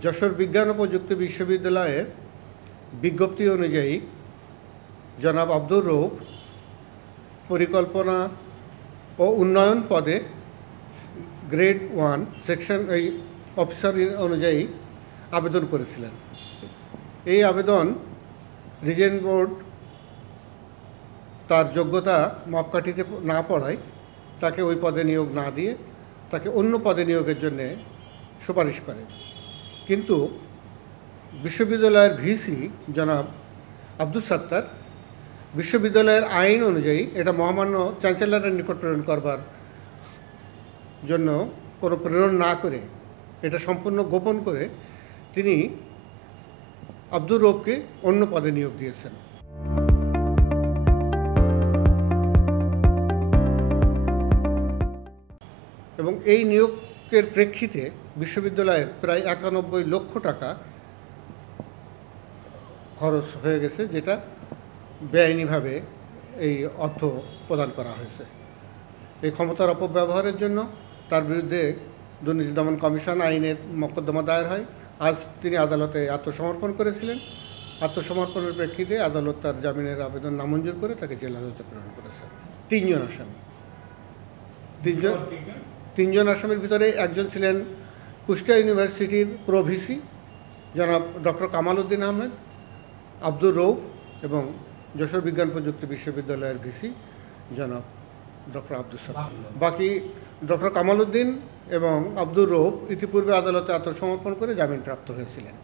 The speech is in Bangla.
যশোর বিজ্ঞান ও প্রযুক্তি বিশ্ববিদ্যালয়ের বিজ্ঞপ্তি অনুযায়ী জনাব আব্দুর রউফ পরিকল্পনা ও উন্নয়ন পদে গ্রেড 1 সেকশন অফিসার অনুযায়ী আবেদন করেছিলেন। এই আবেদন রিজেন্ট বোর্ড তার যোগ্যতা মাপকাঠিতে না পড়ায় তাকে ওই পদে নিয়োগ না দিয়ে তাকে অন্য পদে নিয়োগের জন্যে সুপারিশ করে। কিন্তু বিশ্ববিদ্যালয়ের ভিসি জনাব আব্দুস সাত্তার বিশ্ববিদ্যালয়ের আইন অনুযায়ী এটা মহামান্য চ্যান্সেলরের নিকট প্রেরণ করবার জন্য কোনো প্রেরণ না করে এটা সম্পূর্ণ গোপন করে তিনি আব্দুর রউফকে অন্য পদে নিয়োগ দিয়েছেন। এবং এই নিয়োগের প্রেক্ষিতে বিশ্ববিদ্যালয়ের প্রায় 91 লক্ষ টাকা খরচ হয়ে গেছে, যেটা বেআইনিভাবে এই অর্থ প্রদান করা হয়েছে। এই ক্ষমতার অপব্যবহারের জন্য তার বিরুদ্ধে দুর্নীতি দমন কমিশন আইনের মোকদ্দমা দায়ের হয়। আজ তিনি আদালতে আত্মসমর্পণ করেছিলেন। আত্মসমর্পণের প্রেক্ষিতে আদালত তার জামিনের আবেদন নামঞ্জুর করে তাকে জেল হাজতে প্রেরণ করেছেন। তিনজন আসামির ভিতরে একজন ছিলেন কুষ্টিয়া ইউনিভার্সিটির প্রো ভিসি জনাব ডক্টর কামাল উদ্দিন আহমেদ, আব্দুর রউফ এবং যশোর বিজ্ঞান প্রযুক্তি বিশ্ববিদ্যালয়ের ভিসি জনাব ডক্টর আব্দুস সাত্তার। বাকি ডক্টর কামাল উদ্দিন এবং আব্দুর রউফ ইতিপূর্বে আদালতে আত্মসমর্পণ করে জামিনপ্রাপ্ত হয়েছিলেন।